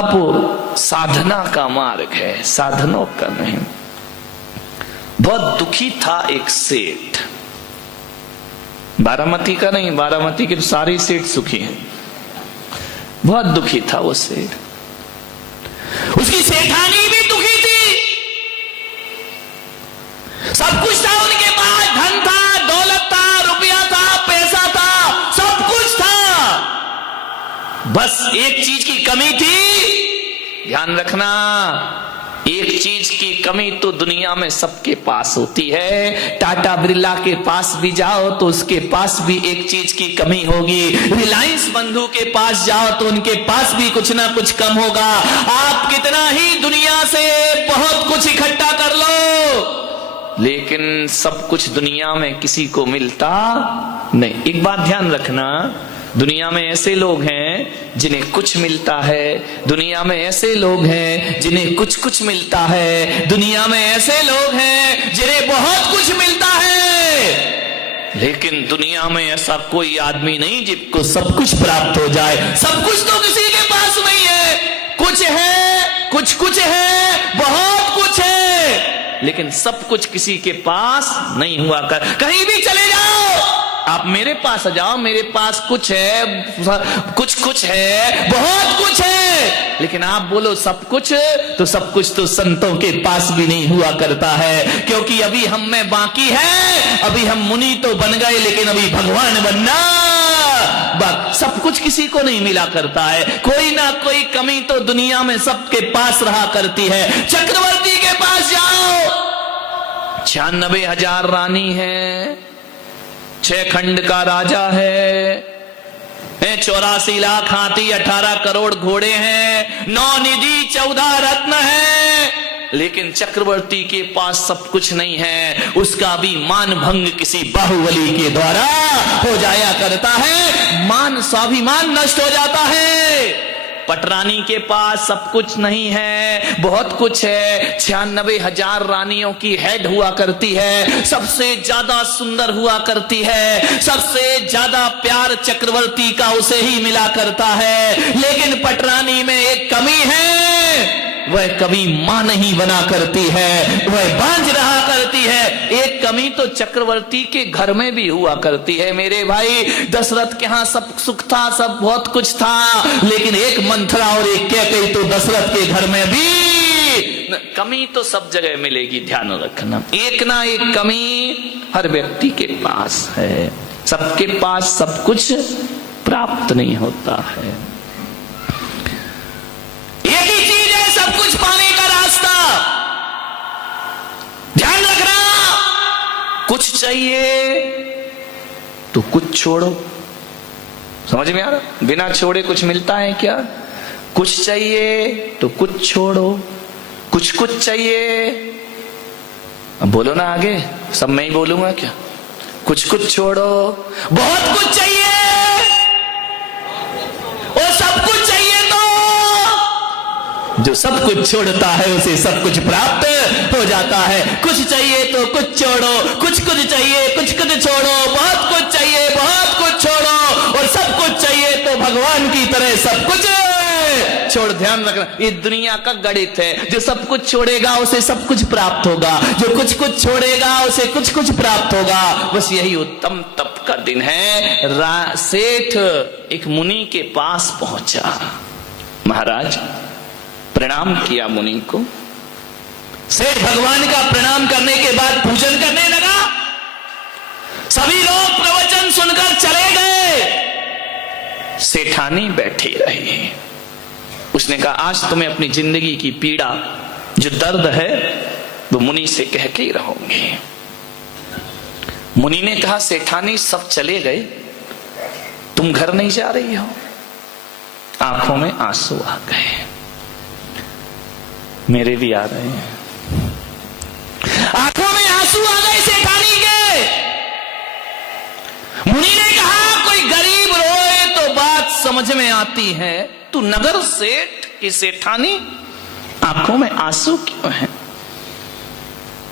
तप साधना का मार्ग है, साधनों का नहीं। बहुत दुखी था एक सेठ, बारामती का नहीं, बारामती के सारे सेठ सुखी हैं। बहुत दुखी था वो सेठ, उसकी सेठानी भी दुखी थी। सब कुछ था उनके पास, धन था, दौलत था, रुपया था, पैसा था, सब कुछ था, बस एक चीज की कमी थी। ध्यान रखना, एक चीज की कमी तो दुनिया में सबके पास होती है। टाटा बिरला के पास भी जाओ तो उसके पास भी एक चीज की कमी होगी। रिलायंस बंधु के पास जाओ तो उनके पास भी कुछ ना कुछ कम होगा। आप कितना ही दुनिया से बहुत कुछ इकट्ठा कर लो, लेकिन सब कुछ दुनिया में किसी को मिलता नहीं। एक बात ध्यान रखना, दुनिया में ऐसे लोग हैं जिन्हें कुछ मिलता है, दुनिया में ऐसे लोग हैं जिन्हें कुछ कुछ मिलता है, दुनिया में ऐसे लोग हैं जिन्हें बहुत कुछ मिलता है, लेकिन दुनिया में ऐसा कोई आदमी नहीं जिसको सब कुछ प्राप्त हो जाए। सब कुछ तो किसी के पास नहीं है, कुछ है, कुछ है, बहुत कुछ है, लेकिन सब कुछ किसी के पास नहीं हुआ कर। कहीं भी चले जाओ, आप मेरे पास आ जाओ, मेरे पास कुछ है, कुछ है, बहुत कुछ है, लेकिन आप बोलो सब कुछ, तो सब कुछ तो संतों के पास भी नहीं हुआ करता है, क्योंकि अभी हम में बाकी है। अभी हम मुनि तो बन गए, लेकिन अभी भगवान बनना सब कुछ किसी को नहीं मिला करता है। कोई ना कोई कमी तो दुनिया में सबके पास रहा करती है। चक्रवर्ती के पास जाओ, 96,000 रानी है, 6 खंड का राजा है, 84 लाख हाथी, 18 करोड़ घोड़े हैं, 9 निधि, 14 रत्न है, लेकिन चक्रवर्ती के पास सब कुछ नहीं है। उसका भी मान भंग किसी बाहुबली के द्वारा हो जाया करता है, मान स्वाभिमान नष्ट हो जाता है। पटरानी के पास सब कुछ नहीं है, बहुत कुछ है। 96,000 रानियों की हेड हुआ करती है, सबसे ज्यादा सुंदर हुआ करती है, सबसे ज्यादा प्यार चक्रवर्ती का उसे ही मिला करता है, लेकिन पटरानी में एक कमी है, वह कभी मां नहीं बना करती है, वह बांझ रहा करती है। एक कमी तो चक्रवर्ती के घर में भी हुआ करती है मेरे भाई। दशरथ के यहां सब सुख था, सब बहुत कुछ था, लेकिन एक मंथरा और एक कैकेयी तो दशरथ के घर में भी कमी तो सब जगह मिलेगी। ध्यान रखना, एक ना एक कमी हर व्यक्ति के पास है। सबके पास सब कुछ प्राप्त नहीं होता है। एक ही चीज है सब कुछ पाने का रास्ता। ध्यान रखना, कुछ चाहिए तो कुछ छोड़ो। समझ में आ रहा? बिना छोड़े कुछ मिलता है क्या? कुछ चाहिए तो कुछ छोड़ो, कुछ चाहिए। अब बोलो ना आगे, सब मैं ही बोलूंगा क्या? कुछ छोड़ो, बहुत कुछ चाहिए और सब कुछ चाहिए, जो सब कुछ छोड़ता है उसे सब कुछ प्राप्त हो जाता है। कुछ चाहिए तो कुछ छोड़ो, कुछ चाहिए कुछ छोड़ो, बहुत कुछ चाहिए बहुत कुछ छोड़ो, और सब कुछ चाहिए तो भगवान की तरह सब कुछ छोड़। ध्यान रखना, ये दुनिया का गणित है। जो सब कुछ छोड़ेगा उसे सब कुछ प्राप्त होगा, जो कुछ छोड़ेगा उसे कुछ प्राप्त होगा। बस यही उत्तम तप का दिन है। सेठ एक मुनि के पास पहुंचा, महाराज प्रणाम किया मुनि को। सेठ भगवान का प्रणाम करने के बाद पूजन करने लगा। सभी लोग प्रवचन सुनकर चले गए, सेठानी बैठी रही। उसने कहा, आज तुम्हें अपनी जिंदगी की पीड़ा, जो दर्द है, वो मुनि से कह के ही रहोगे। मुनि ने कहा, सेठानी सब चले गए, तुम घर नहीं जा रही हो? आंखों में आंसू आ गए। मेरे भी आ रहे हैं, आंखों में आंसू आ गए सेठानी के। मुनि ने कहा, कोई गरीब रोए तो बात समझ में आती है, तू नगर सेठ की सेठानी, आंखों में आंसू क्यों है?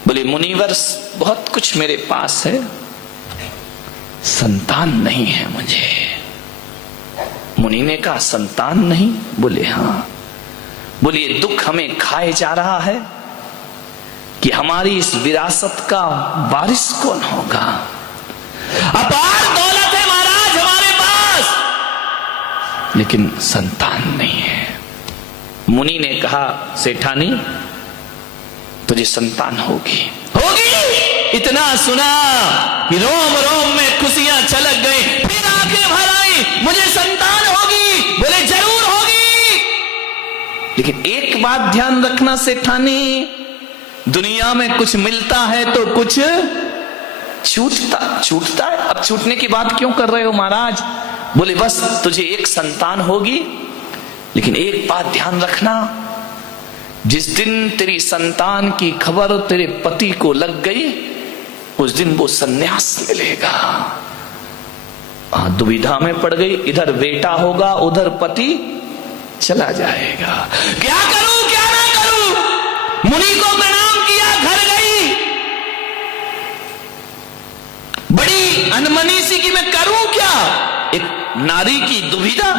बोले, मुनिवर बहुत कुछ मेरे पास है, संतान नहीं है मुझे। मुनि ने कहा, संतान नहीं? बोले हाँ। बोलिए दुख हमें खाए जा रहा है कि हमारी इस विरासत का वारिस कौन होगा। अपार दौलत है महाराज हमारे पास, लेकिन संतान नहीं है। मुनि ने कहा सेठानी तुझे संतान होगी। इतना सुना कि रोम रोम में खुशियां छलक गई, फिर आंखें भर आई, मुझे संतान होगी। बोले जरूर होगी, लेकिन एक बात ध्यान रखना सेठानी, दुनिया में कुछ मिलता है तो कुछ छूटता है। अब छूटने की बात क्यों कर रहे हो महाराज? बोले बस तुझे एक संतान होगी, लेकिन एक बात ध्यान रखना, जिस दिन तेरी संतान की खबर तेरे पति को लग गई उस दिन वो सन्यास मिलेगा। दुविधा में पड़ गई, इधर बेटा होगा उधर पति चला जाएगा। क्या करूं क्या ना करूं? मुनि को प्रणाम किया, घर गई, बड़ी अनमनी सी कि मैं करूं क्या। एक नारी की दुविधा,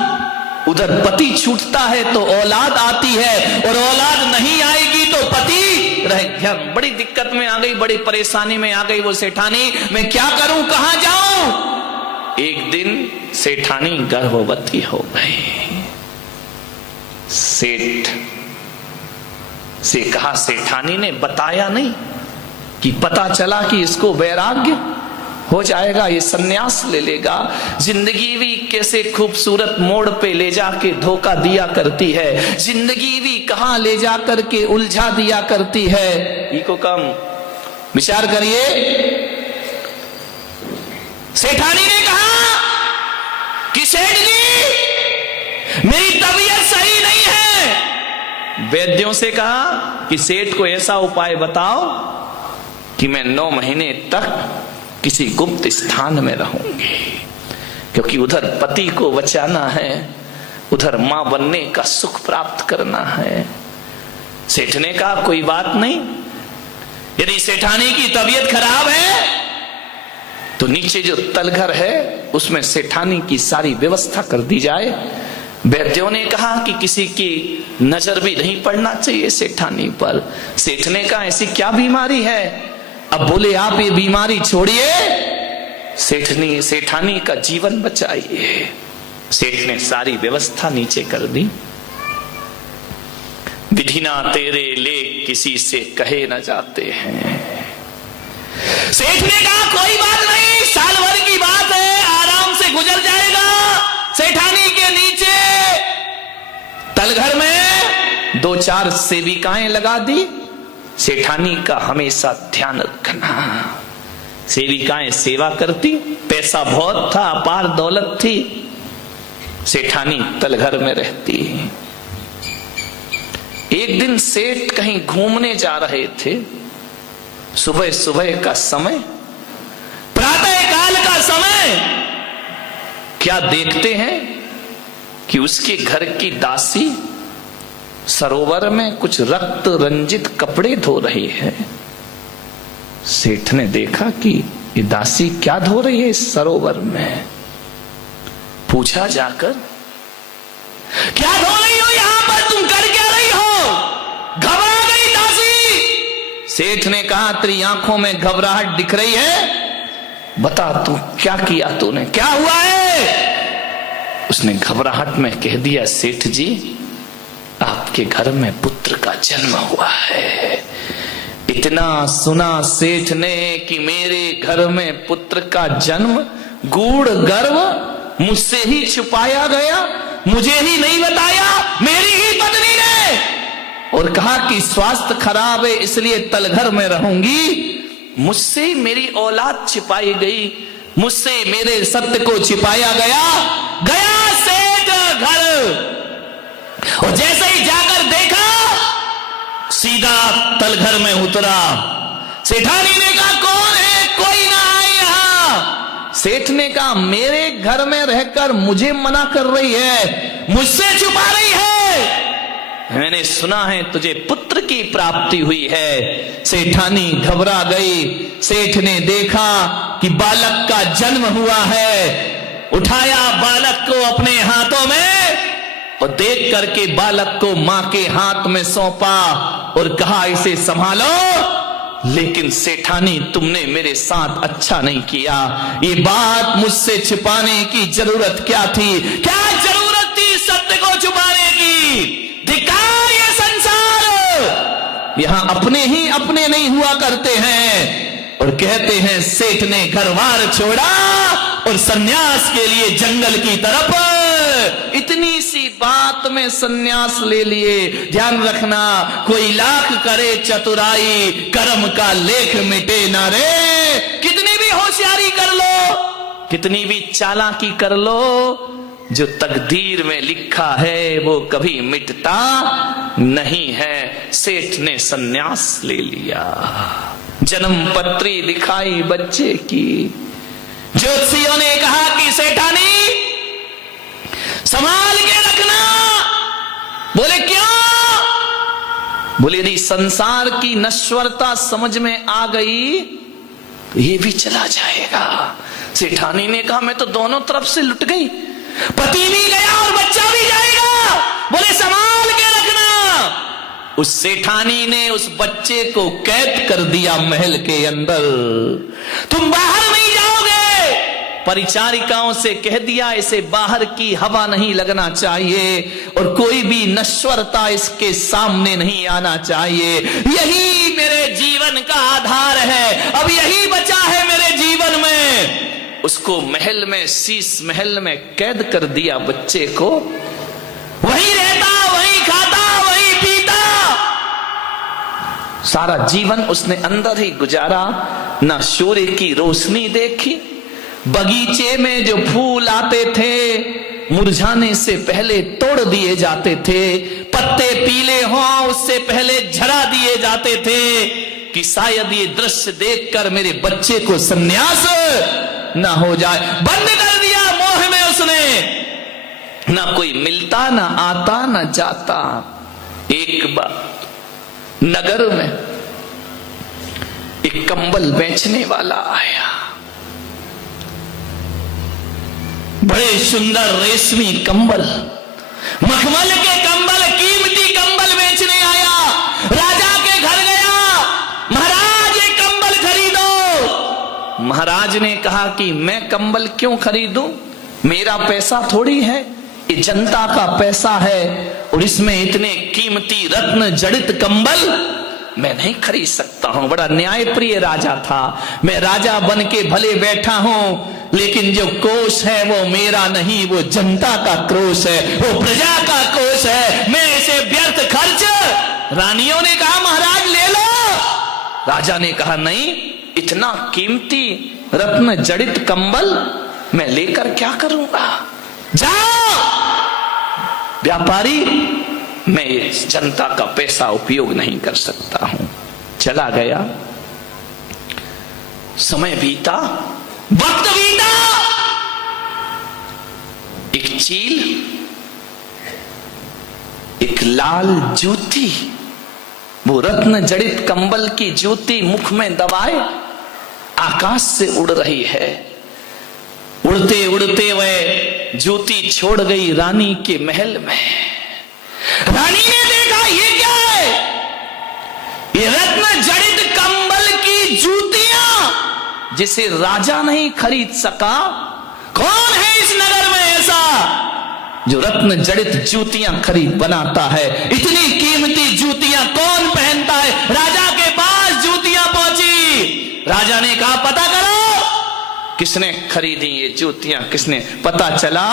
उधर पति छूटता है तो औलाद आती है, और औलाद नहीं आएगी तो पति रह। बड़ी दिक्कत में आ गई, बड़ी परेशानी में आ गई वो सेठानी, मैं क्या करूं कहां जाऊं। एक दिन सेठानी गर्भवती हो गई। सेठ से कहा, सेठानी ने बताया नहीं कि पता चला कि इसको वैराग्य हो जाएगा, ये सन्यास ले लेगा। जिंदगी भी कैसे खूबसूरत मोड़ पे ले जाके धोखा दिया करती है, जिंदगी भी कहां ले जा करके उलझा दिया करती है। इको कम विचार करिए। सेठानी ने कहा कि सेठ जी मेरी तबीयत सही नहीं है। वैद्यों से कहा कि सेठ को ऐसा उपाय बताओ कि मैं 9 महीने तक किसी गुप्त स्थान में रहूंगी, क्योंकि उधर पति को बचाना है, उधर मां बनने का सुख प्राप्त करना है। सेठ ने कहा कोई बात नहीं, यदि सेठानी की तबीयत खराब है तो नीचे जो तलघर है उसमें सेठानी की सारी व्यवस्था कर दी जाए। वैद्यों ने कहा कि किसी की नजर भी नहीं पड़ना चाहिए सेठानी पर। सेठ ने कहा ऐसी क्या बीमारी है? अब बोले आप ये बीमारी छोड़िए, सेठानी का जीवन बचाइए। सेठ ने सारी व्यवस्था नीचे कर दी। विधि ना तेरे लेख किसी से कहे न जाते हैं। सेठ ने कहा कोई बात नहीं, साल भर की बात है, आराम से गुजर जाएगा। सेठानी के नीचे तलघर में 2-4 सेविकाएं लगा दी। सेठानी का हमेशा ध्यान रखना। सेविकाएं सेवा करती, पैसा बहुत था, अपार दौलत थी, सेठानी तलघर में रहती। एक दिन सेठ कहीं घूमने जा रहे थे, सुबह सुबह का समय, प्रातः काल का समय। क्या देखते हैं कि उसके घर की दासी सरोवर में कुछ रक्त रंजित कपड़े धो रही है। सेठ ने देखा कि ये दासी क्या धो रही है इस सरोवर में। पूछा जाकर, क्या धो रही हो यहां पर, तुम कर क्या रही हो? घबरा गई दासी। सेठ ने कहा तेरी आंखों में घबराहट दिख रही है, बता तू क्या किया तूने, क्या हुआ है? उसने घबराहट में कह दिया, सेठ जी आपके घर में पुत्र का जन्म हुआ है। इतना सुना सेठ ने कि मेरे घर में पुत्र का जन्म, गूढ़ गर्व मुझसे ही छुपाया गया, मुझे ही नहीं बताया, मेरी ही पत्नी ने, और कहा कि स्वास्थ्य खराब है इसलिए तलघर में रहूंगी। मुझसे मेरी औलाद छिपाई गई, मुझसे मेरे सत्य को छिपाया गया सेठ घर। और जैसे ही जाकर देखा, सीधा तलघर में उतरा। सेठानी ने कहा कौन है, कोई ना आए यहां। सेठ ने कहा मेरे घर में रहकर मुझे मना कर रही है, मुझसे छुपा रही है। मैंने सुना है तुझे पुत्र की प्राप्ति हुई है। सेठानी घबरा गई। सेठ ने देखा कि बालक का जन्म हुआ है, उठाया बालक को अपने हाथों में, और देख करके बालक को मां के हाथ में सौंपा और कहा इसे संभालो। लेकिन सेठानी तुमने मेरे साथ अच्छा नहीं किया, ये बात मुझसे छिपाने की जरूरत क्या थी? क्या जरूरत थी सत्य को छुपाने की? धिक्कार ये संसार, यहां अपने ही अपने नहीं हुआ करते हैं और कहते हैं सेठ ने घर बार छोड़ा और सन्यास के लिए जंगल की तरफ। इतनी सी बात में सन्यास ले लिए। ध्यान रखना, कोई लाख करे चतुराई, कर्म का लेख मिटे ना रे। कितनी भी होशियारी कर लो, कितनी भी चालाकी कर लो, जो तकदीर में लिखा है वो कभी मिटता नहीं है। सेठ ने सन्यास ले लिया, जन्म पत्री दिखाई बच्चे की। ज्योतिषियों ने कहा कि सेठानी संभाल के रखना। बोले क्यों? बोले यदि संसार की नश्वरता समझ में आ गई तो ये भी चला जाएगा। सेठानी ने कहा मैं तो दोनों तरफ से लुट गई, पति भी गया और बच्चा भी जाएगा। बोले संभाल के रखना। उस सेठानी ने उस बच्चे को कैद कर दिया महल के अंदर। तुम बाहर नहीं जाओगे। परिचारिकाओं से कह दिया इसे बाहर की हवा नहीं लगना चाहिए और कोई भी नश्वरता इसके सामने नहीं आना चाहिए। यही मेरे जीवन का आधार है, अब यही बचा है मेरे जीवन में। उसको महल में, शीश महल में कैद कर दिया बच्चे को। वहीं रहता, वहीं खाता, वहीं पीता, सारा जीवन उसने अंदर ही गुजारा। ना सूर्य की रोशनी देखी, बगीचे में जो फूल आते थे मुरझाने से पहले तोड़ दिए जाते थे, पत्ते पीले हों उससे पहले झरा दिए जाते थे कि शायद ये दृश्य देखकर मेरे बच्चे को सन्यास ना हो जाए। बंद कर दिया मोह में उसने। ना कोई मिलता, ना आता, ना जाता। एक बार नगर में एक कंबल बेचने वाला आया, बड़े सुंदर रेशमी कंबल, मखमल के कंबल, कीमती कंबल बेचने आया। राजा के घर गया, महाराज ये कंबल खरीदो। महाराज ने कहा कि मैं कंबल क्यों खरीदूं, मेरा पैसा थोड़ी है, ये जनता का पैसा है और इसमें इतने कीमती रत्न जड़ित कंबल मैं नहीं खरीद सकता हूं। बड़ा न्यायप्रिय राजा था। मैं राजा बन के भले बैठा हूं लेकिन जो कोष है वो मेरा नहीं, वो जनता का कोष है, वो प्रजा का कोष है। मैं इसे व्यर्थ खर्च। रानियों ने कहा महाराज ले लो। राजा ने कहा नहीं, इतना कीमती रत्न जड़ित कंबल मैं लेकर क्या करूंगा। जाओ व्यापारी, मैं इस जनता का पैसा उपयोग नहीं कर सकता हूं। चला गया, समय बीता, वक्त बीता। एक चील, एक लाल जूती, वो रत्न जड़ित कंबल की जूती मुख में दबाए आकाश से उड़ रही है। उड़ते उड़ते वह जूती छोड़ गई रानी के महल में। रानी ने देखा ये क्या है, ये रत्न जड़ित कंबल की जूतियां जिसे राजा नहीं खरीद सका। कौन है इस नगर में ऐसा जो रत्न जड़ित जूतियां खरीद बनाता है? इतनी कीमती जूतियां कौन पहनता है? राजा के पास जूतियां पहुंची। राजा ने कहा पता करो किसने खरीदी ये जूतियां, किसने? पता चला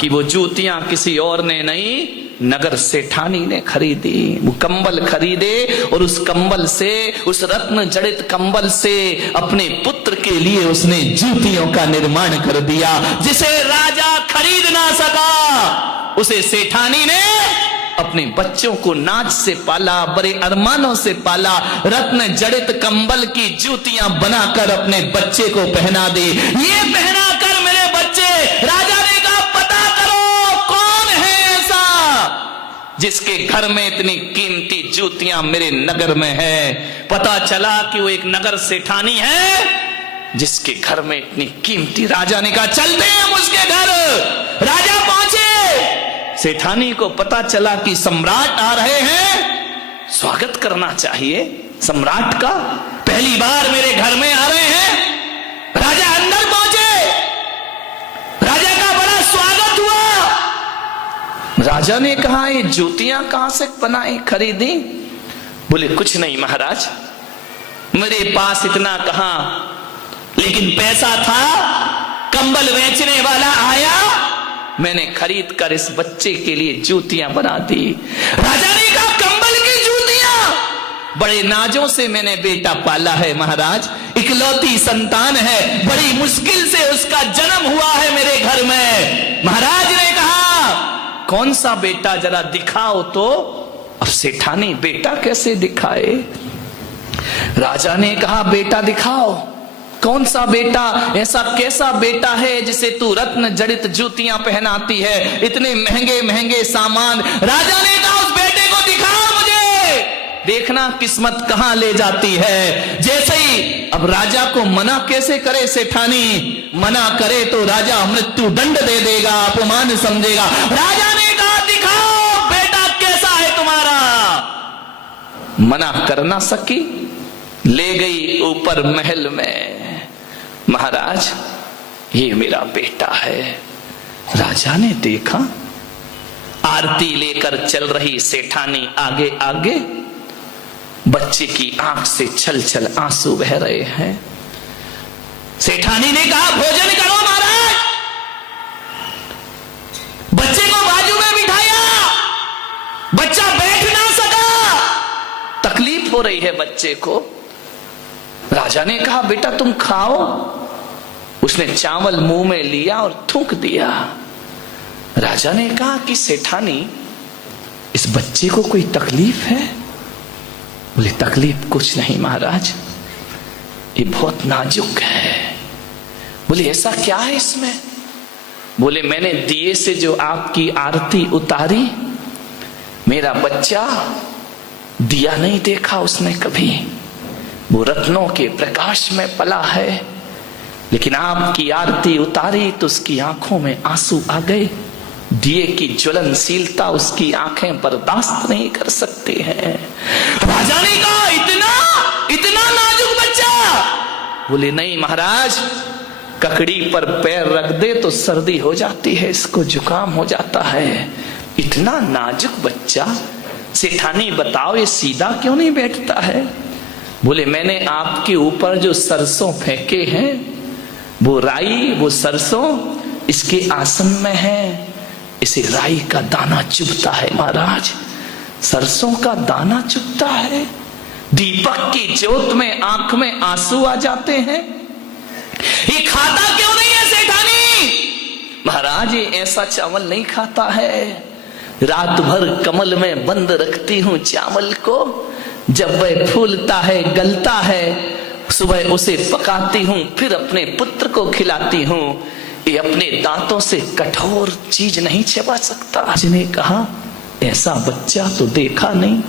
कि वो जूतियां किसी और ने नहीं, नगर सेठानी ने खरीदी। वो कंबल खरीदे और उस कंबल से, उस रत्न जड़ित कंबल से अपने पुत्र के लिए उसने जूतियों का निर्माण कर दिया। जिसे राजा खरीद ना सका उसे सेठानी ने अपने बच्चों को नाच से पाला, बड़े अरमानों से पाला। रत्न जड़ित कंबल की जूतियां बनाकर अपने बच्चे को पहना दी। ये पहना कर मेरे बच्चे, राजा ने कहा पता करो कौन है ऐसा जिसके घर में इतनी कीमती जूतियां मेरे नगर में है। पता चला कि वो एक नगर सेठानी है जिसके घर में इतनी कीमती। राजा ने कहा चलते हैं हम उसके घर। राजा पहुंचे, सेठानी को पता चला कि सम्राट आ रहे हैं, स्वागत करना चाहिए सम्राट का। पहली बार मेरे घर में आ रहे हैं। राजा अंदर पहुंचे, राजा का बड़ा स्वागत हुआ। राजा ने कहा ये जूतियां कहां से बनाई, खरीदी? बोले कुछ नहीं महाराज, मेरे पास इतना कहां, लेकिन पैसा था, कंबल बेचने वाला आया, मैंने खरीद कर इस बच्चे के लिए जूतियां बना दी। राजा ने कहा कंबल की जूतियां? बड़े नाजों से मैंने बेटा पाला है महाराज, इकलौती संतान है, बड़ी मुश्किल से उसका जन्म हुआ है मेरे घर में। महाराज ने कहा कौन सा बेटा, जरा दिखाओ तो। अब सेठानी बेटा कैसे दिखाए? राजा ने कहा बेटा दिखाओ। कौन सा बेटा, ऐसा कैसा बेटा है जिसे तू रत्न जड़ित जूतियां पहनाती है, इतने महंगे महंगे सामान? राजा ने कहा उस बेटे को दिखाओ मुझे, देखना किस्मत कहां ले जाती है। जैसे ही अब राजा को मना कैसे करे सेठानी, मना करे तो राजा मृत्यु दंड दे देगा, अपमान समझेगा। राजा ने कहा दिखाओ बेटा कैसा है तुम्हारा। मना कर ना सकी, ले गई ऊपर महल में। महाराज ये मेरा बेटा है। राजा ने देखा, आरती लेकर चल रही सेठानी आगे आगे, बच्चे की आंख से छल छल आंसू बह रहे हैं। सेठानी ने कहा भोजन करो महाराज। बच्चे को बाजू में बिठाया, बच्चा बैठ ना सका, तकलीफ हो रही है बच्चे को। राजा ने कहा बेटा तुम खाओ। उसने चावल मुंह में लिया और थूक दिया। राजा ने कहा कि सेठानी इस बच्चे को कोई तकलीफ है? बोले तकलीफ कुछ नहीं महाराज, ये बहुत नाजुक है। बोले ऐसा क्या है इसमें? बोले मैंने दिए से जो आपकी आरती उतारी, मेरा बच्चा दिया नहीं देखा उसने कभी, वो रत्नों के प्रकाश में पला है, लेकिन आपकी आरती उतारी तो उसकी आंखों में आंसू आ गए। दिए की ज्वलनशीलता उसकी आंखें बर्दाश्त नहीं कर सकते हैं। राजा ने कहा इतना इतना नाजुक बच्चा? बोले नहीं महाराज, ककड़ी पर पैर रख दे तो सर्दी हो जाती है, इसको जुकाम हो जाता है। इतना नाजुक बच्चा, सेठानी बताओ ये सीधा क्यों नहीं बैठता है? बोले मैंने आपके ऊपर जो सरसों फेंके हैं, वो राई वो सरसों इसके आसन में है, इसे राई का दाना चुभता है महाराज, सरसों का दाना चुभता है। दीपक की ज्योत में आंख में आंसू आ जाते हैं। ये खाता क्यों नहीं है सेठानी? महाराज ये ऐसा चावल नहीं खाता है, रात भर कमल में बंद रखती हूं चावल को, जब वह फूलता है गलता है, सुबह उसे पकाती हूं, फिर अपने पुत्र को खिलाती हूं। ये अपने दांतों से कठोर चीज नहीं चबा सकता। जिन्हें कहा ऐसा बच्चा तो देखा नहीं,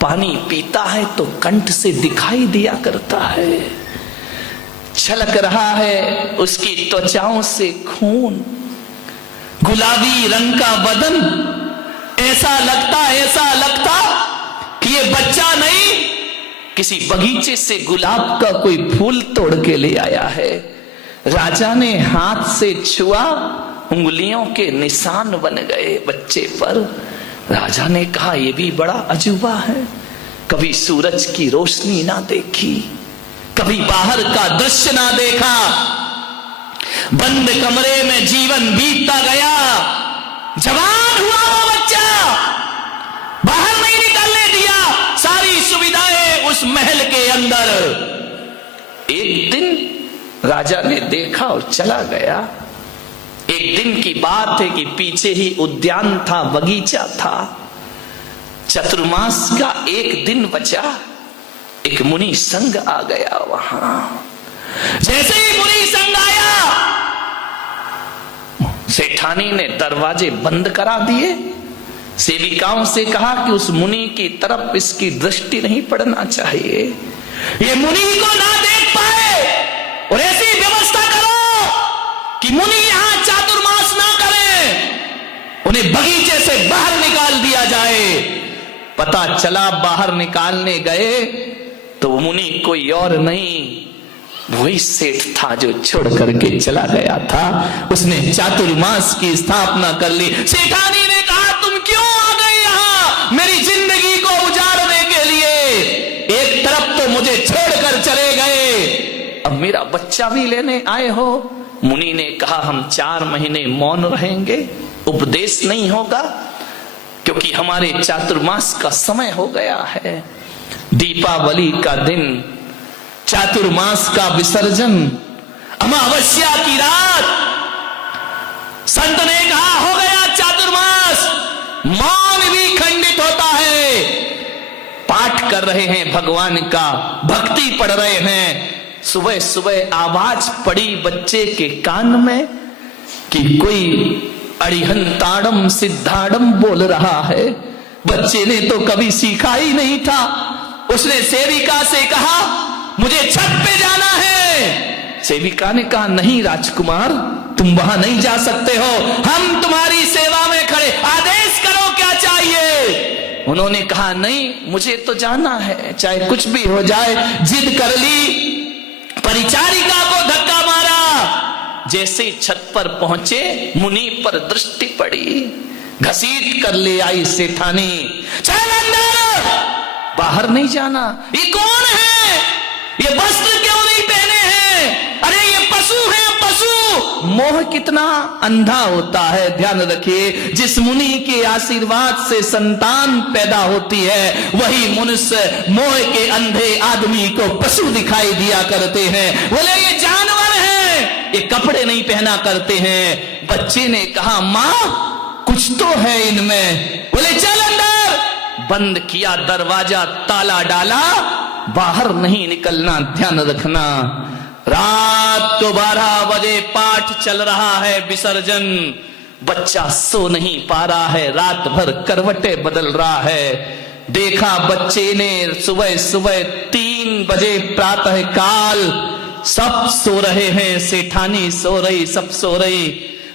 पानी पीता है तो कंठ से दिखाई दिया करता है, छलक रहा है उसकी त्वचाओं से खून, गुलाबी रंग का बदन, ऐसा लगता कि ये बच्चा नहीं, किसी बगीचे से गुलाब का कोई फूल तोड़ के ले आया है। राजा ने हाथ से छुआ, उंगलियों के निशान बन गए बच्चे पर। राजा ने कहा यह भी बड़ा अजूबा है, कभी सूरज की रोशनी ना देखी, कभी बाहर का दृश्य ना देखा, बंद कमरे में जीवन बीतता गया, जवान हुआ वो बच्चा, बाहर नहीं निकलने दिया, सारी सुविधाएं उस महल के अंदर। एक दिन राजा ने देखा और चला गया। एक दिन की बात है कि पीछे ही उद्यान था, बगीचा था, चतुर्मास का एक दिन बचा, एक मुनि संघ आ गया वहां। जैसे ही मुनि संघ आया, सेठानी ने दरवाजे बंद करा दिए, सेविकाओं से कहा कि उस मुनि की तरफ इसकी दृष्टि नहीं पड़ना चाहिए, ये मुनि को ना देख पाए, और ऐसी व्यवस्था करो कि मुनि यहां चातुर्मास ना करें, उन्हें बगीचे से पता चला बाहर निकालने गए तो मुनि कोई और नहीं, वही सेठ था जो छोड़ करके चला गया था। उसने चातुर्मास की स्थापना कर ली। सेठानी ने कहा, तुम क्यों आ गए यहां मेरी जिंदगी को उजाड़ने के लिए? एक तरफ तो मुझे छोड़कर चले गए, अब मेरा बच्चा भी लेने आए हो। मुनि ने कहा, हम 4 महीने मौन रहेंगे, उपदेश नहीं होगा, क्योंकि हमारे चातुर्मास का समय हो गया है। दीपावली का दिन, चातुर्मास का विसर्जन, अमावस्या की रात, संत ने कहा हो गया चातुर्मास, मौन भी खंडित होता है। पाठ कर रहे हैं भगवान का, भक्ति पढ़ रहे हैं। सुबह सुबह आवाज पड़ी बच्चे के कान में कि कोई अड़िहंताड़म सिद्धाड़म बोल रहा है। बच्चे ने तो कभी सीखा ही नहीं था। उसने सेविका से कहा, मुझे छत पे जाना है। सेविका ने कहा, नहीं राजकुमार, तुम वहां नहीं जा सकते हो, हम तुम्हारी सेवा में खड़े, आदेश करो क्या चाहिए। उन्होंने कहा, नहीं मुझे तो जाना है, चाहे कुछ भी हो जाए। जिद कर ली, परिचारिका को धक्का मारा। जैसे छत पर पहुंचे, मुनि पर दृष्टि पड़ी, घसीट कर ले आई सेठानी। चल अंदर, बाहर नहीं जाना। ये कौन है? ये वस्त्र क्यों नहीं पहने हैं? अरे ये पशु है, पशु। मोह कितना अंधा होता है, ध्यान रखिए। जिस मुनि के आशीर्वाद से संतान पैदा होती है, वही मनुष्य मोह के अंधे आदमी को पशु दिखाई दिया करते हैं। बोले ये जानवर है, ये कपड़े नहीं पहना करते हैं। बच्चे ने कहा, माँ कुछ तो है इनमें। बोले चल अंदर। बंद किया दरवाजा, ताला डाला, बाहर नहीं निकलना, ध्यान रखना। रात को 12 बजे पाठ चल रहा है, विसर्जन। बच्चा सो नहीं पा रहा है, रात भर करवटें बदल रहा है। देखा बच्चे ने सुबह सुबह 3 बजे प्रातः काल, सब सो रहे हैं, सेठानी सो रही, सब सो रही।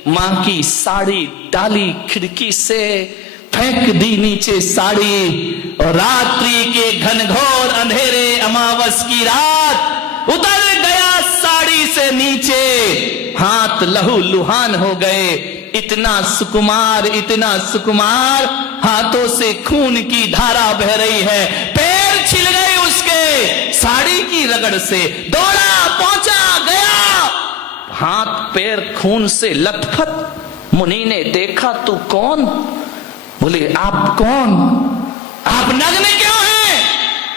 मां की साड़ी डाली खिड़की से, फेंक दी नीचे साड़ी, और रात्रि के घनघोर अंधेरे अमावस की रात उतर गया साड़ी से नीचे। हाथ लहू लुहान हो गए। इतना सुकुमार, इतना सुकुमार, हाथों से खून की धारा बह रही है। पैर छिल गए उसके साड़ी की रगड़ से। दौड़ा, पहुंचा, गया, हाथ पैर खून से लथपथ। मुनि ने देखा, तू कौन? बोले, आप कौन? आप नग्न क्यों हैं?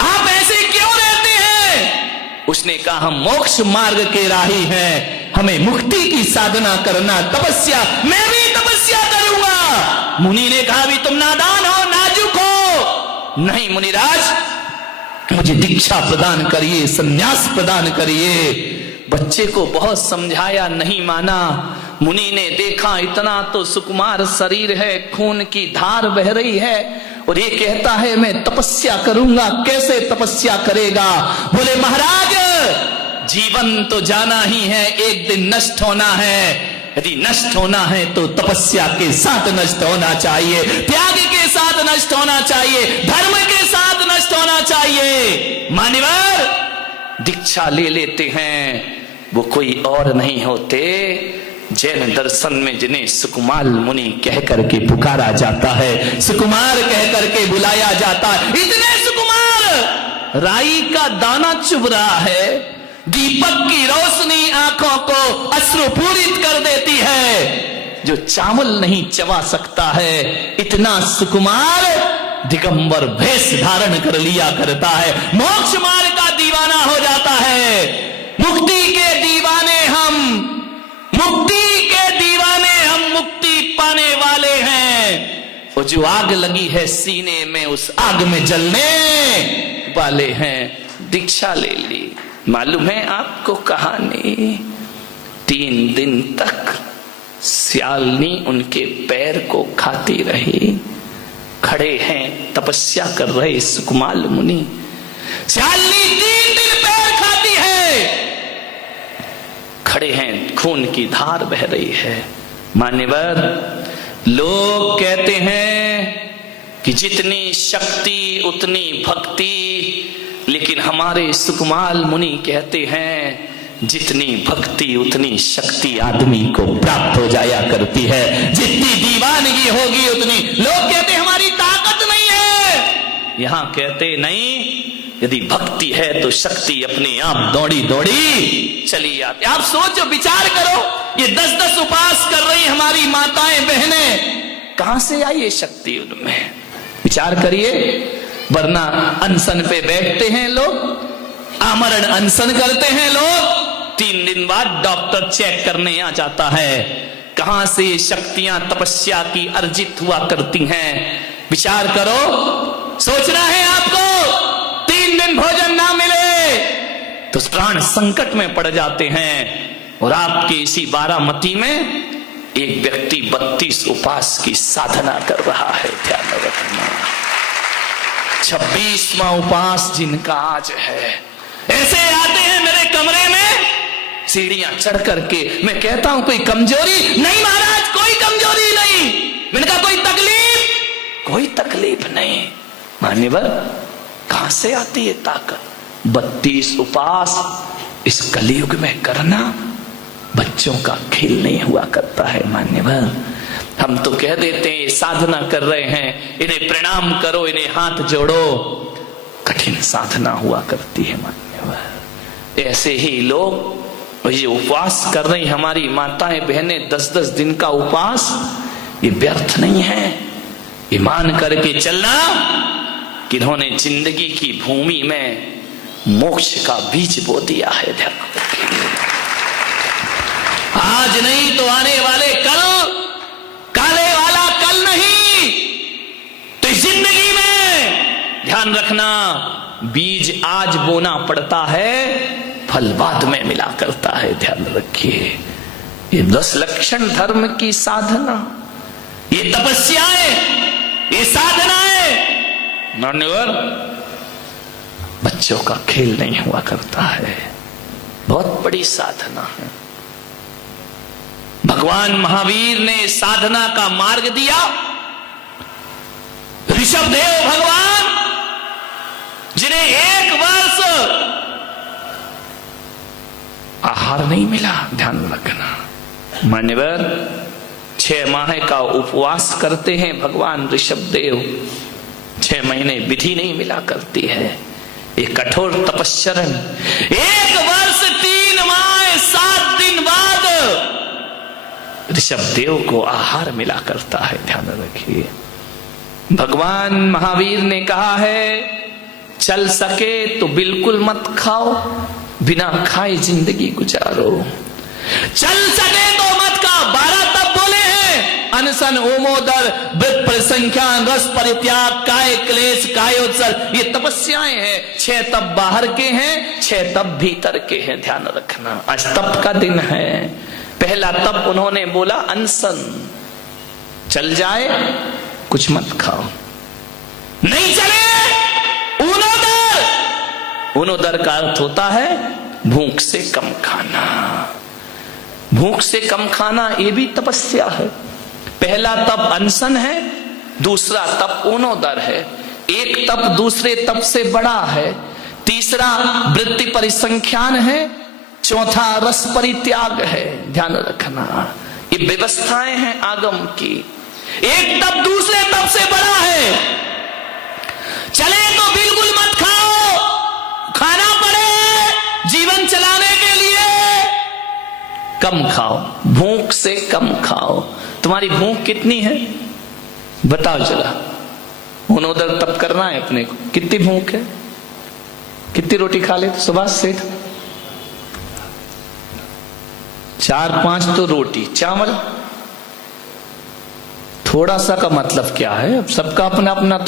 आप ऐसे क्यों रहते हैं? उसने कहा, हम मोक्ष मार्ग के राही हैं, हमें मुक्ति की साधना करना, तपस्या, मैं भी तपस्या करूंगा। मुनि ने कहा, भी तुम नादान हो, नाजुक हो। नहीं मुनिराज, मुझे दीक्षा प्रदान करिए, संन्यास प्रदान करिए। बच्चे को बहुत समझाया, नहीं माना। मुनि ने देखा, इतना तो सुकुमार शरीर है, खून की धार बह रही है, और ये कहता है मैं तपस्या करूंगा। कैसे तपस्या करेगा? बोले, महाराज जीवन तो जाना ही है, एक दिन नष्ट होना है। यदि नष्ट होना है तो तपस्या के साथ नष्ट होना चाहिए, त्याग के साथ नष्ट होना चाहिए, धर्म के साथ नष्ट होना चाहिए। मान्यवर दीक्षा ले लेते हैं, वो कोई और नहीं होते, जैन दर्शन में जिन्हें सुकुमार मुनि कह करके पुकारा जाता है, सुकुमार कह करके बुलाया जाता है। इतने सुकुमार, राई का दाना चुभ रहा है, दीपक की रोशनी आंखों को अश्रुपूरित कर देती है, जो चावल नहीं चबा सकता है। इतना सुकुमार दिगंबर भेष धारण कर लिया करता है, मोक्ष मार्ग का दीवाना हो जाता है। मुक्ति के दीवाने हम, मुक्ति के दीवाने हम, मुक्ति पाने वाले हैं। वो जो आग लगी है सीने में, उस आग में जलने वाले हैं। दीक्षा ले ली। मालूम है आपको कहानी? 3 दिन तक स्यालनी उनके पैर को खाती रही। खड़े हैं, तपस्या कर रहे सुकुमार मुनि। स्यालनी 3 दिन पैर खाती है। खड़े हैं, खून की धार बह रही है। मान्यवर लोग कहते हैं कि जितनी शक्ति उतनी भक्ति, लेकिन हमारे सुकमाल मुनि कहते हैं जितनी भक्ति उतनी शक्ति आदमी को प्राप्त हो जाया करती है। जितनी दीवानगी होगी उतनी, लोग कहते हमारी ताकत नहीं है, यहां कहते नहीं, यदि भक्ति है तो शक्ति अपने आप दौड़ी दौड़ी चली आती। आप सोचो, विचार करो, ये 10-10 उपास कर रही हमारी माताएं बहनें, कहां से आई ये शक्ति उनमें? विचार करिए। वरना अनशन पे बैठते हैं लोग, आमरण अनशन करते हैं लोग, 3 दिन बाद डॉक्टर चेक करने आ जाता है, कहां से ये शक्तियां तपस्या की अर्जित हुआ करती हैं। विचार करो, सोचना है आपको, 3 दिन भोजन ना मिले तो प्राण संकट में पड़ जाते हैं। और आपके इसी बारामती में एक व्यक्ति 32 उपास की साधना कर रहा है। ध्यान रखना, 26वां उपास जिनका आज है। ऐसे आते हैं मेरे कमरे में सीढ़ियां चढ़ करके, मैं कहता हूं कोई कमजोरी नहीं महाराज, कोई कमजोरी नहीं। मैंने कहा कोई तकलीफ? कोई तकलीफ नहीं। मान्यवर, कहां से आती है ताकत? 32 उपास इस कलयुग में करना बच्चों का खेल नहीं हुआ करता है। मान्यवर, हम तो कह देते हैं साधना कर रहे हैं, इन्हें प्रणाम करो, इन्हें हाथ जोड़ो, कठिन साधना हुआ करती है। मान्यवर, ऐसे ही लोग ये उपवास कर रही हमारी माताएं बहनें, 10-10 दिन का उपवास, ये व्यर्थ नहीं है। ये मान करके चलना कि इन्होंने जिंदगी की भूमि में मोक्ष का बीज बो दिया है। ध्यान रखिए, आज नहीं तो आने वाले कल, काले वाला कल नहीं, तो इस जिंदगी में ध्यान रखना, बीज आज बोना पड़ता है, फल बाद में मिला करता है। ध्यान रखिए, ये 10 लक्षण धर्म की साधना, ये तपस्याएं, ये साधनाएं, मान्यवर, बच्चों का खेल नहीं हुआ करता है, बहुत बड़ी साधना है। भगवान महावीर ने साधना का मार्ग दिया। ऋषभदेव भगवान, जिन्हें 1 वर्ष आहार नहीं मिला, ध्यान रखना मान्यवर, 6 माह का उपवास करते हैं भगवान ऋषभदेव, 6 महीने विधि नहीं मिला करती है। एक कठोर तपस्चरण, 1 वर्ष 3 माह 7 दिन बाद ऋषभदेव को आहार मिला करता है। ध्यान रखिए, भगवान महावीर ने कहा है, चल सके तो बिल्कुल मत खाओ, बिना खाए जिंदगी गुजारो। चल सके तो मत खाओ, 12 तप बोले हैं, अनशन, ओमोदर, व्रत, परिसंख्यान, रस परित्याग, काय क्लेश, कायोत्सर्ग, ये तपस्याएं हैं। 6 तप बाहर के हैं, 6 तप भीतर के हैं। ध्यान रखना, आज तप का दिन है। पहला तप उन्होंने बोला अनशन, चल जाए कुछ मत खाओ, नहीं चले ऊनोदर। ऊनोदर का अर्थ होता है भूख से कम खाना। भूख से कम खाना ये भी तपस्या है। पहला तप अनशन है, दूसरा तप ऊनोदर है। एक तप दूसरे तप से बड़ा है, तीसरा वृत्ति परिसंख्यान है, चौथा रस परित्याग है। ध्यान रखना, ये व्यवस्थाएं हैं आगम की। एक तप दूसरे तप से बड़ा है। चले तो बिल्कुल मत खाओ, खाना पड़े जीवन चलाने के लिए कम खाओ, भूख से कम खाओ। तुम्हारी भूख कितनी है बताओ जरा। ऊनोदर तप करना है अपने को, कितनी भूख है, कितनी रोटी खा ले सुभाष सेठ? 4-5 तो रोटी, चावल थोड़ा सा का मतलब क्या है? अब सबका अपना अपना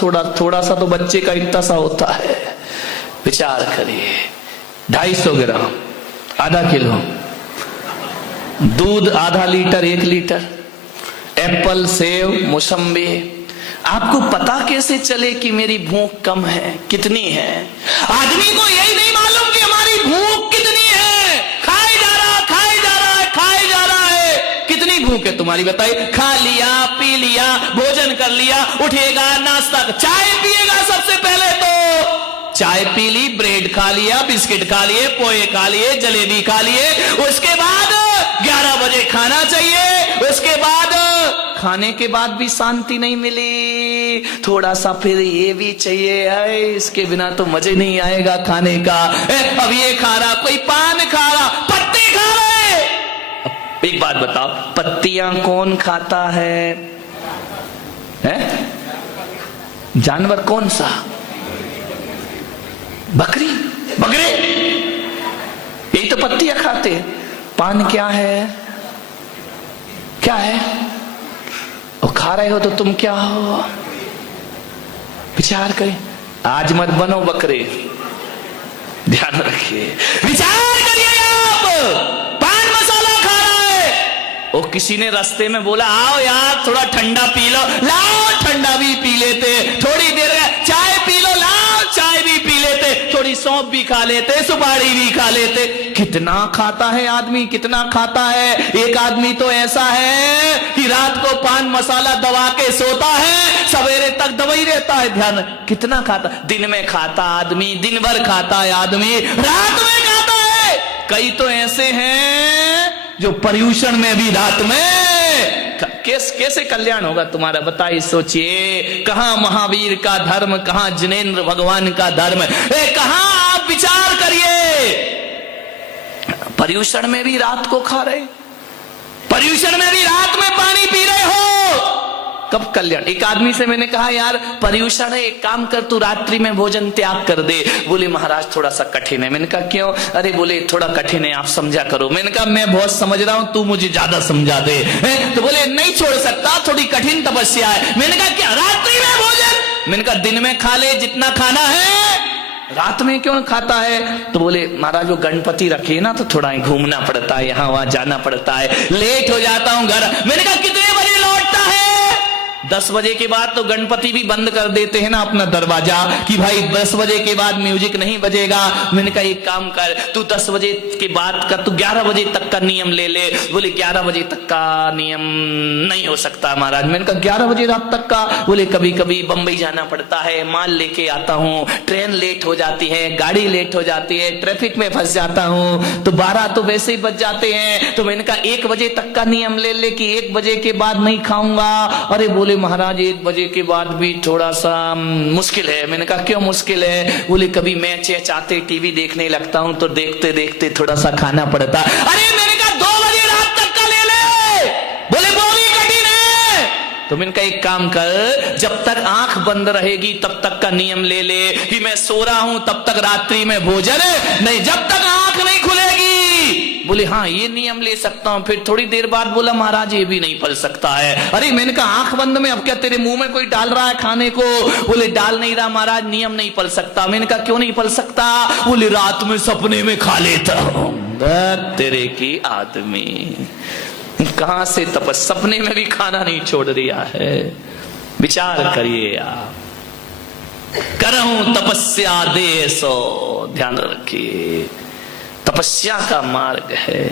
थोड़ा सा तो बच्चे का इतना सा होता है। विचार करिए, 250 ग्राम, आधा किलो दूध, आधा लीटर, 1 लीटर, एप्पल, सेव, मौसम्बी। आपको पता कैसे चले कि मेरी भूख कम है, कितनी है? आदमी को यही नहीं मालूम कि हमारी भूख कितनी है। खाए जा रहा है, कितनी भूख है तुम्हारी बताइए? खा लिया, पी लिया, भोजन कर लिया, उठेगा, नाश्ता, चाय पिएगा, सबसे पहले तो चाय पी ली, ब्रेड खा लिया, बिस्किट खा लिए, पोहे खा लिए, जलेबी खा लिए, उसके बाद 11 बजे खाना चाहिए, उसके बाद खाने के बाद भी शांति नहीं मिली, थोड़ा सा फिर ये भी चाहिए, है इसके बिना तो मजे नहीं आएगा खाने का। अब ये खा रहा, कोई पान खा रहा, पत्ते खा रहे। अब एक बात बताओ, पत्तियां कौन खाता है? जानवर कौन सा? बकरी, बकरे, यही तो पत्तियां खाते हैं। पान क्या है? क्या है? और खा रहे हो तो तुम क्या हो? विचार करें, आज मत बनो बकरे, ध्यान रखिए, विचार करिए। आप पान मसाला खा रहा है, और किसी ने रास्ते में बोला आओ यार थोड़ा ठंडा पी लो, लाओ ठंडा भी पी लेते, थोड़ी देर चाय पी लो, लाओ चाय भी पी लेते, थोड़ी सौंफ भी खा लेते, सुपारी भी खा लेते। कितना खाता है आदमी, कितना खाता है। एक आदमी तो ऐसा है कि रात को पान मसाला दबा के सोता है, सवेरे तक दबाई रहता है। ध्यान, कितना खाता, दिन में खाता आदमी, दिन भर खाता है आदमी, रात में खाता है। कई तो ऐसे हैं जो पर्यूषण में भी रात में, कैसे कल्याण होगा तुम्हारा बताइए, सोचिए। कहां महावीर का धर्म, कहां जिनेंद्र भगवान का धर्म, कहां आप विचार करिए। पर्यूषण में भी रात को खा रहे, पर्यूषण में भी रात में पानी पी रहे हो, कब कल्याण। एक आदमी से मैंने कहा यार पर्यूषण है, एक काम कर तू रात्रि में भोजन त्याग कर दे। बोले महाराज थोड़ा सा कठिन है। मैंने कहा क्यों? अरे बोले थोड़ा कठिन है, आप समझा करो। मैंने कहा मैं बहुत समझ रहा हूं, तू मुझे ज्यादा समझा दे। तो बोले नहीं छोड़ सकता, थोड़ी कठिन तपस्या है। मैंने कहा क्या? रात्रि में भोजन। मैंने कहा दिन में खा ले जितना खाना है, रात में क्यों खाता है? तो बोले महाराज वो गणपति रखे ना, तो थोड़ा घूमना पड़ता है, यहाँ वहां जाना पड़ता है, लेट हो जाता हूं घर। मैंने कहा कितने बजे लौटता है? 10 बजे के बाद तो गणपति भी बंद कर देते हैं ना अपना दरवाजा, कि भाई 10 बजे के बाद म्यूजिक नहीं बजेगा। मैंने कहा एक काम कर, तू 10 बजे के बाद कर, तू 11 बजे तक का नियम ले ले। बोले 11 बजे तक का नियम नहीं हो सकता महाराज। मैंने कहा 11 बजे रात तक का? बोले कभी कभी बंबई जाना पड़ता है, माल लेके आता हूँ, ट्रेन लेट हो जाती है, गाड़ी लेट हो जाती है, ट्रैफिक में फंस जाता हूँ, तो 12 तो वैसे ही बज जाते हैं। तो मैंने कहा 1 बजे तक का नियम ले ले कि 1 बजे के बाद नहीं खाऊंगा। अरे बोले महाराज 1 बजे के बाद भी थोड़ा सा मुश्किल है। मैंने कहा क्यों मुश्किल है? बोले कभी मैच चाहते टीवी देखने लगता हूं तो देखते देखते थोड़ा सा खाना पड़ता। अरे मैंने कहा 2 बजे रात तक का ले ले। बोले वो भी कठिन है। तो मैंने कहा एक काम कर, जब तक आंख बंद रहेगी तब तक का नियम ले ले कि मैं सो रहा हूं तब तक रात्रि में भोजन नहीं, जब तक आंख नहीं खुलेगी। बोले हाँ ये नियम ले सकता हूं। फिर थोड़ी देर बाद बोला महाराज ये भी नहीं पल सकता है। अरे मैंने कहा आंख बंद में अब क्या तेरे मुंह में कोई डाल रहा है खाने को? बोले डाल नहीं रहा महाराज, नियम नहीं पल सकता। मैंने कहा क्यों नहीं पल सकता? बोले रात में सपने में खा लेता हूं। तेरे की आदमी कहां से तपस, सपने में भी खाना नहीं छोड़ दिया है। विचार करिए आप। करहूं तपस्या दे सो, ध्यान रखिए तपस्या का मार्ग है।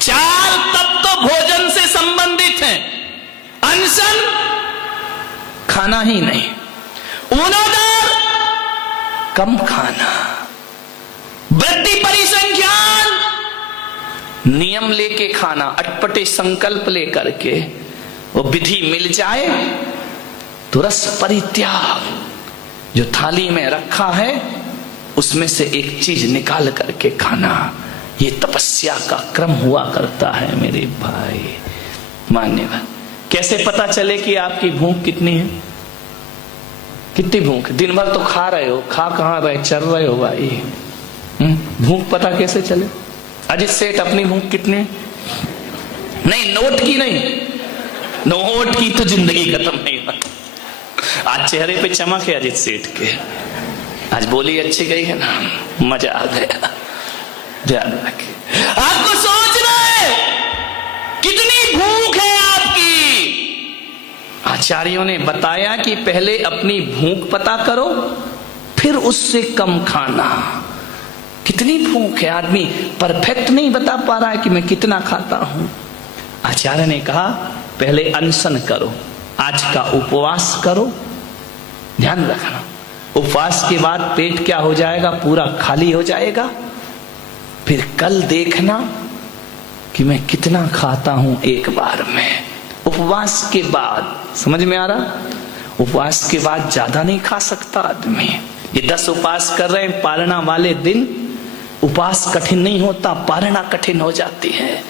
4 तत्व तो भोजन से संबंधित हैं। अनशन, खाना ही नहीं, ऊनोदर, कम खाना, वृद्धि परिसंख्यान, नियम लेके खाना, अटपटे संकल्प लेकर के, वो विधि मिल जाए तो रस परित्याग, जो थाली में रखा है उसमें से एक चीज निकाल करके खाना, ये तपस्या का क्रम हुआ करता है मेरे भाई। मान्यवर, कैसे पता चले कि आपकी भूख कितनी है? कितनी भूख? दिन भर तो खा रहे हो, खा कहां रहे, चल रहे हो भाई। भूख पता कैसे चले? अजित सेठ अपनी भूख कितनी? नहीं नोट की नहीं, नोट की तो जिंदगी खत्म नहीं। आज चेहरे पे चमक है अजित सेठ के, आज बोली अच्छी गई है ना, मजा आ गया। ध्यान रखिए, आपको सोचना है कितनी भूख है आपकी। आचार्यों ने बताया कि पहले अपनी भूख पता करो, फिर उससे कम खाना। कितनी भूख है? आदमी परफेक्ट नहीं बता पा रहा है कि मैं कितना खाता हूं। आचार्य ने कहा पहले अनशन करो, आज का उपवास करो। ध्यान रखना, उपवास के बाद पेट क्या हो जाएगा, पूरा खाली हो जाएगा। फिर कल देखना कि मैं कितना खाता हूं एक बार में। उपवास के बाद, समझ में आ रहा, उपवास के बाद ज्यादा नहीं खा सकता आदमी। ये 10 उपवास कर रहे हैं, पारणा वाले दिन उपवास कठिन नहीं होता, पारणा कठिन हो जाती है।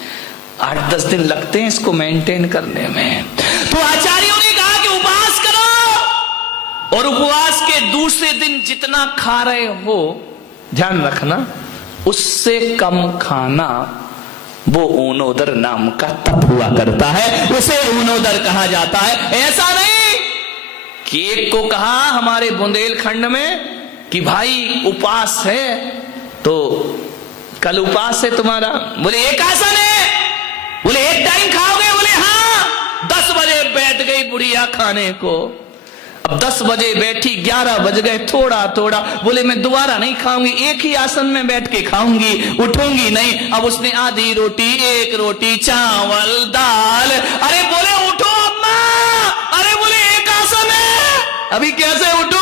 8-10 दिन लगते हैं इसको मेंटेन करने में। तो आचार्यों ने कहा कि उपवास करो, और उपवास के दूसरे दिन जितना खा रहे हो, ध्यान रखना, उससे कम खाना वो ऊनोदर नाम का तप हुआ करता है, उसे ऊनोदर कहा जाता है। ऐसा नहीं कि एक को कहा हमारे बुंदेलखंड में कि भाई उपवास है तो कल उपवास है तुम्हारा, बोले एक आसन है, बोले एक टाइम खाओगे, बोले हाँ। 10 बजे बैठ गई बुढ़िया खाने को, अब 10 बजे बैठी, 11 बज गए, थोड़ा थोड़ा, बोले मैं दोबारा नहीं खाऊंगी, एक ही आसन में बैठ के खाऊंगी, उठूंगी नहीं। अब उसने आधी रोटी, एक रोटी, चावल, दाल, अरे बोले उठो अम्मा, अरे बोले एक आसन है, अभी कैसे उठूं?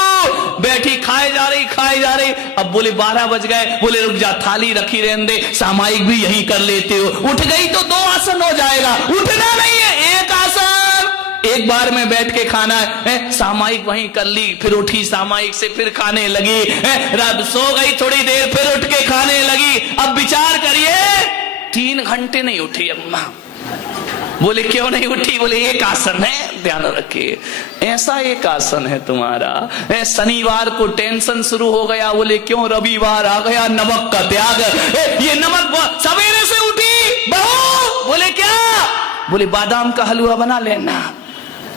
बैठी खाए जा रही, खाए जा रही। अब बोले 12 बज गए, बोले रुक जा, थाली रखी रहने दे, सामायिक भी यही कर लेते हो। उठ गई तो 2 आसन हो जाएगा, उठना नहीं है, एक आसन, एक बार में बैठ के खाना है। सामायिक वहीं कर ली, फिर उठी सामायिक से, फिर खाने लगी, रात सो गई थोड़ी देर, फिर उठ के खाने लगी। अब विचार करिए, 3 घंटे नहीं उठी अम्मा। बोले क्यों नहीं उठी? बोले एक आसन है, ध्यान रखिए, ऐसा एक आसन है तुम्हारा। शनिवार को टेंशन शुरू हो गया, बोले क्यों? रविवार आ गया, नमक का त्याग, ये नमक। सवेरे से उठी बहू, बोले क्या? बोले बादाम का हलवा बना लेना।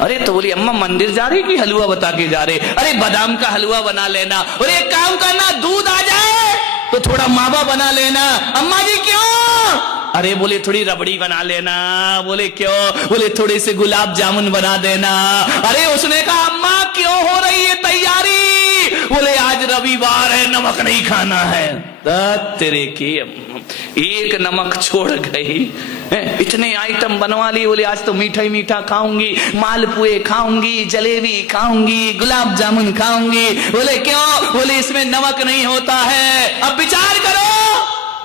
अरे तो बोली अम्मा मंदिर जा रही कि हलवा बता के जा रहे? अरे बादाम का हलवा बना लेना। और एक काम करना, दूध आ जाए तो थोड़ा मावा बना लेना। अम्मा जी क्यों? अरे बोले थोड़ी रबड़ी बना लेना। बोले क्यों? बोले थोड़े से गुलाब जामुन बना देना। अरे उसने कहा अम्मा क्यों हो रही है तैयारी? बोले आज रविवार है, नमक नहीं खाना है। तेरे की एक नमक छोड़ गई, इतने आइटम बनवा लिए। बोले आज तो मीठा ही मीठा खाऊंगी, मालपुए खाऊंगी, जलेबी खाऊंगी, गुलाब जामुन खाऊंगी। बोले क्यों? बोले इसमें नमक नहीं होता है। अब विचार करो,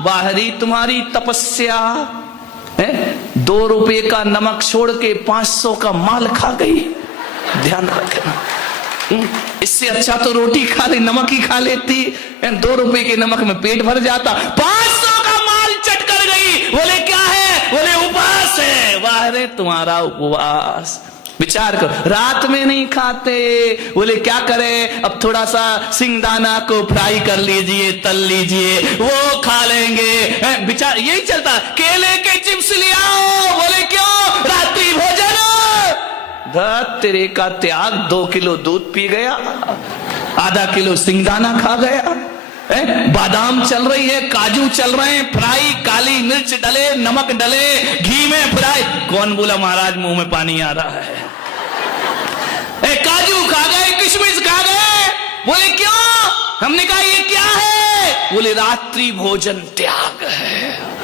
बाहरी तुम्हारी तपस्या है, 2 रुपए का नमक छोड़ के 500 का माल खा गई। ध्यान रखना, इससे अच्छा तो रोटी खा ले, नमक ही खा लेती। 2 रुपए के नमक में पेट भर जाता, 500 का माल चट कर गई। बोले क्या है? बोले उपवास है। वाह रे तुम्हारा उपवास। विचार करो, रात में नहीं खाते। बोले क्या करें? अब थोड़ा सा सिंगदाना को फ्राई कर लीजिए, तल लीजिए, वो खा लेंगे। विचार यही चलता। केले के चिप्स ले आओ। बोले क्यों? रात्रि भोजन। तेरे का त्याग, 2 किलो दूध पी गया, आधा किलो सिंगदाना खा गया, बादाम चल रही है, काजू चल रहे हैं, फ्राई, काली मिर्च डले, नमक डले, घी में फ्राई। कौन बोला महाराज मुंह में पानी आ रहा है? काजू खा गए, किशमिश खा गए। बोले क्यों? हमने कहा ये क्या है? बोले रात्रि भोजन त्याग है।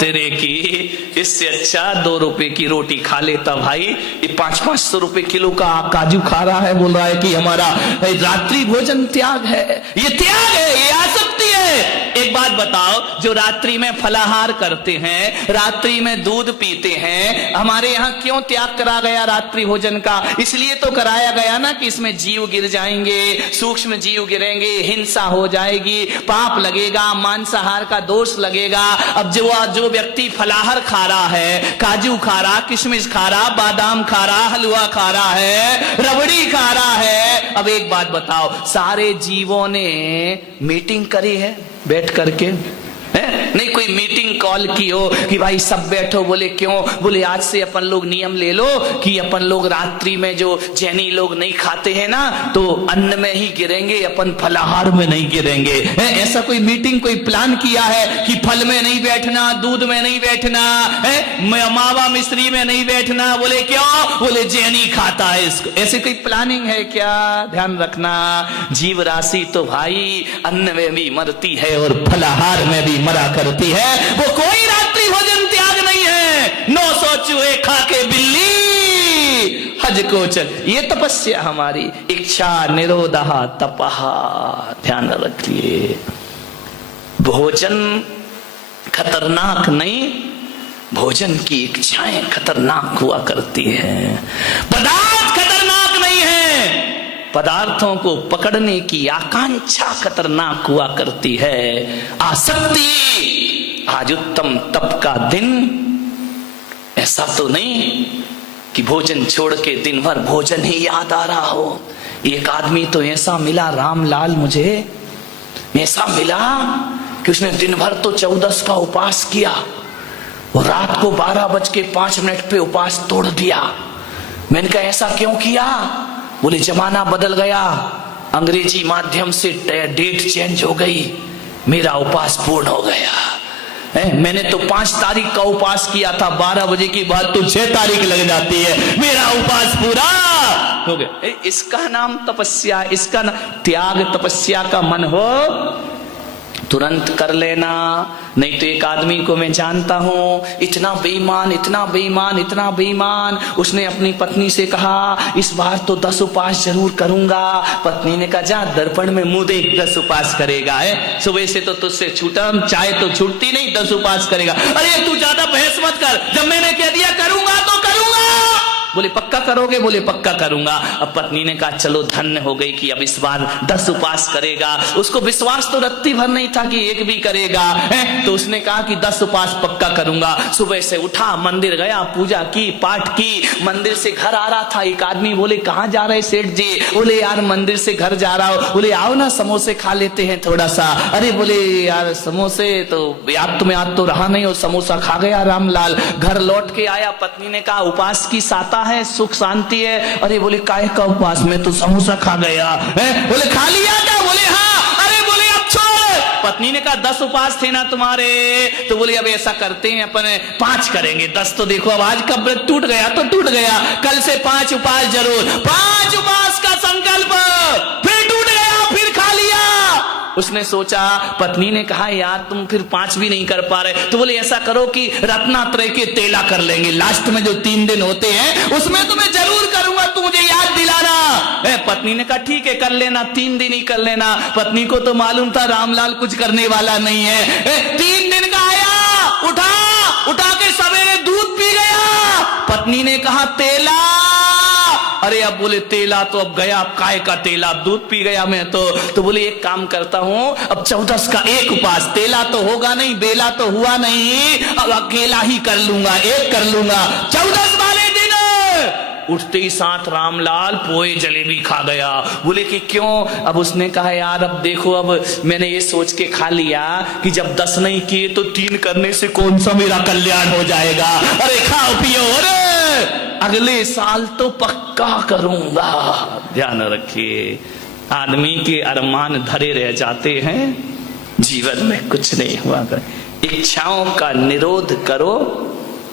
तेरे की, इससे अच्छा 2 रुपए की रोटी खा लेता भाई। ये 500-500 रुपए किलो का काजू खा रहा है, बोल रहा है कि हमारा रात्रि भोजन त्याग है। ये त्याग है, ये आसक्ति है। एक बात बताओ, जो रात्रि में फलाहार करते हैं, रात्रि में दूध पीते हैं, हमारे यहाँ क्यों त्याग करा गया रात्रि भोजन का? इसलिए तो कराया गया ना कि इसमें जीव गिर जाएंगे, सूक्ष्म जीव गिरेंगे, हिंसा हो जाएगी, पाप लगेगा, मांसाहार का दोष लगेगा। अब जो व्यक्ति फलाहार खा रहा है, काजू खा रहा, किशमिश खा रहा, बादाम खा रहा, हलवा खा रहा है, रबड़ी खा रहा है। अब एक बात बताओ, सारे जीवों ने मीटिंग करी है बैठ करके? नहीं कोई मीटिंग कॉल की हो कि भाई सब बैठो। बोले क्यों? बोले आज से अपन लोग नियम ले लो कि अपन लोग रात्रि में, जो जैनी लोग नहीं खाते हैं ना, तो अन्न में ही गिरेंगे, अपन फलाहार में नहीं गिरेंगे। ऐसा कोई मीटिंग, कोई प्लान किया है कि फल में नहीं बैठना, दूध में नहीं बैठना, मावा मिश्री में नहीं बैठना? बोले क्यों? बोले जैनी खाता है इसको। ऐसे कोई प्लानिंग है क्या? ध्यान रखना, जीव राशि तो भाई अन्न में भी मरती है और फलाहार में भी मरा करती है। वो कोई रात्रि भोजन त्याग नहीं है। 900 चूहे खा के बिल्ली हज को चल। ये तपस्या हमारी। इच्छा निरोधः तपः। ध्यान रखिए, भोजन खतरनाक नहीं, भोजन की इच्छाएं खतरनाक हुआ करती हैं। पदार्थ खतरनाक नहीं है, पदार्थों को पकड़ने की आकांक्षा खतरनाक हुआ करती है, आसक्ति। आज उत्तम तप का दिन। ऐसा तो नहीं कि भोजन छोड़ के दिन भर भोजन ही याद आ रहा हो। एक आदमी तो ऐसा मिला रामलाल, मुझे ऐसा मिला कि उसने दिन भर तो 14 का उपवास किया और रात को 12:05 पे उपवास तोड़ दिया। मैंने कहा ऐसा क्यों किया? बोले जमाना बदल गया, अंग्रेजी माध्यम से डेट चेंज हो गई, मेरा उपवास पूर्ण हो गया। मैंने तो 5 तारीख का उपवास किया था, 12 बजे की बात तो 6 तारीख लग जाती है, मेरा उपवास पूरा हो गया। इसका नाम तपस्या, इसका नाम त्याग। तपस्या का मन हो तुरंत कर लेना। नहीं तो एक आदमी को मैं जानता हूं, इतना बेईमान, इतना बेईमान, इतना बेईमान। उसने अपनी पत्नी से कहा इस बार तो 10 उपवास जरूर करूंगा। पत्नी ने कहा जा दर्पण में मुंह देख, 10 उपवास करेगा है, सुबह से तो तुझसे छूटा, चाय तो छूटती नहीं, 10 उपवास करेगा। अरे तू ज्यादा बहस मत कर, जब मैंने कह दिया करूंगा तो करूंगा। बोले पक्का करोगे? बोले पक्का करूंगा। अब पत्नी ने कहा चलो धन्य हो गई कि अब इस बार 10 उपवास करेगा। उसको विश्वास तो रत्ती भर नहीं था कि एक भी करेगा है, तो उसने कहा कि 10 उपवास पक्का करूंगा। सुबह से उठा, मंदिर गया, पूजा की, पाठ की। मंदिर से घर आ रहा था, एक आदमी बोले कहाँ जा रहे सेठ जी? बोले यार मंदिर से घर जा रहा हो। बोले आओ ना समोसे खा लेते हैं थोड़ा सा। अरे बोले यार समोसे तो याद तुम्हें याद तो रहा नहीं, और समोसा खा गया रामलाल। घर लौट के आया, पत्नी ने कहा उपवास की साता है, सुख शांति है। अरे बोले काहे का उपवास में तो समोसा खा गया है। बोले खा लिया क्या? बोले हाँ। अरे बोले अब छोड़। पत्नी ने कहा 10 उपवास थे ना तुम्हारे, तो बोले अब ऐसा करते हैं अपन 5 करेंगे। 10 तो देखो अब आज का व्रत टूट गया तो टूट गया, कल से 5 उपवास जरूर। 5 उपवास का संकल्प, फिर टूट गया, फिर खा लिया। उसने सोचा, पत्नी ने कहा यार तुम फिर 5 भी नहीं कर पा रहे, तो बोले ऐसा करो कि रत्नात्रय के तेला कर लेंगे, लास्ट में जो 3 दिन होते हैं उसमें तुम्हें जरूर करूंगा, तू मुझे याद दिलाना। पत्नी ने कहा ठीक है कर लेना, 3 दिन ही कर लेना। पत्नी को तो मालूम था रामलाल कुछ करने वाला नहीं है। 3 दिन का आया, उठा के सवेरे दूध पी गया। पत्नी ने कहा तेला। अरे अब बोले तेला तो अब गया, अब काय का तेला, अब दूध पी गया मैं तो बोले एक काम करता हूं, अब 14 का एक उपवास, तेला तो होगा नहीं, बेला तो हुआ नहीं, अब अकेला ही कर लूंगा, एक कर लूंगा। 14 वाले दिन उठते ही साथ रामलाल पोए जलेबी खा गया। बोले कि क्यों? अब उसने कहा यार अब देखो, अब मैंने ये सोच के खा लिया कि जब 10 नहीं किए तो 3 करने से कौन सा मेरा कल्याण हो जाएगा। अरे खाओ पियो, अरे अगले साल तो पक्का करूंगा। ध्यान रखिए, आदमी के अरमान धरे रह जाते हैं, जीवन में कुछ नहीं हुआ। इच्छाओं का निरोध करो,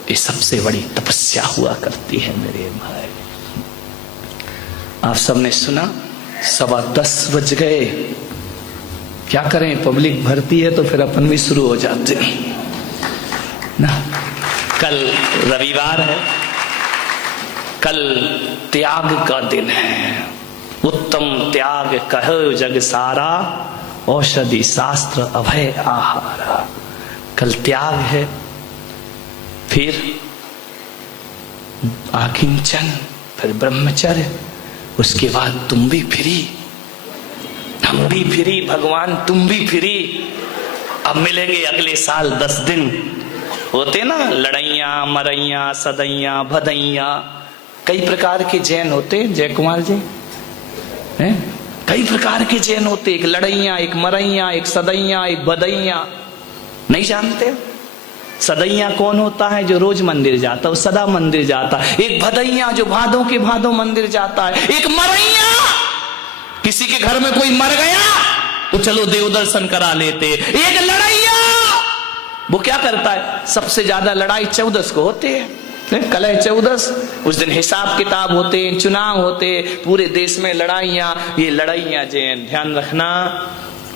ये सबसे बड़ी तपस्या हुआ करती है मेरे भाई। आप सबने सुना 10:15 बज गए, क्या करें, पब्लिक भरती है तो फिर अपन भी शुरू हो जाते हैं ना। कल रविवार है, कल त्याग का दिन है। उत्तम त्याग कहो जग सारा, औषधि शास्त्र अभय आहारा। कल त्याग है, फिर आकिंचन, फिर ब्रह्मचर्य, उसके बाद तुम भी फ्री, हम भी फ्री, भगवान तुम भी फ्री। अब मिलेंगे अगले साल 10 दिन। होते ना लड़ैया, मरैया, सदैया, भदैया, कई प्रकार के जैन होते। जय कुमार जी हैं, कई प्रकार के जैन होते, एक लड़ैया, एक मरैया, एक सदैया, एक भदैया। नहीं जानते? सदैया कौन होता है? जो रोज मंदिर जाता है, वो सदा मंदिर जाता है। एक भदैया जो भादों के भादों मंदिर जाता है। एक मरैया, किसी के घर में कोई मर गया तो चलो देव दर्शन करा लेते। एक लड़ैया, वो क्या करता है, सबसे ज्यादा लड़ाई 14 को होती है, कल है 14, उस दिन हिसाब किताब होते, चुनाव होते, पूरे देश में लड़ाइयां। ये लड़ाइयां जैन, ध्यान रखना,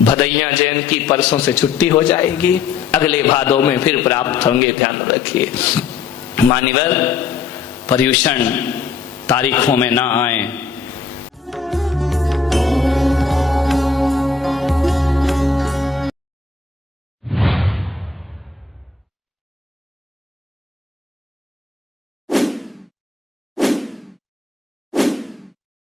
भदैया जैन की परसों से छुट्टी हो जाएगी, अगले भादों में फिर प्राप्त होंगे, ध्यान रखिए। मान्यवर, पर्यूषण तारीखों में ना आए,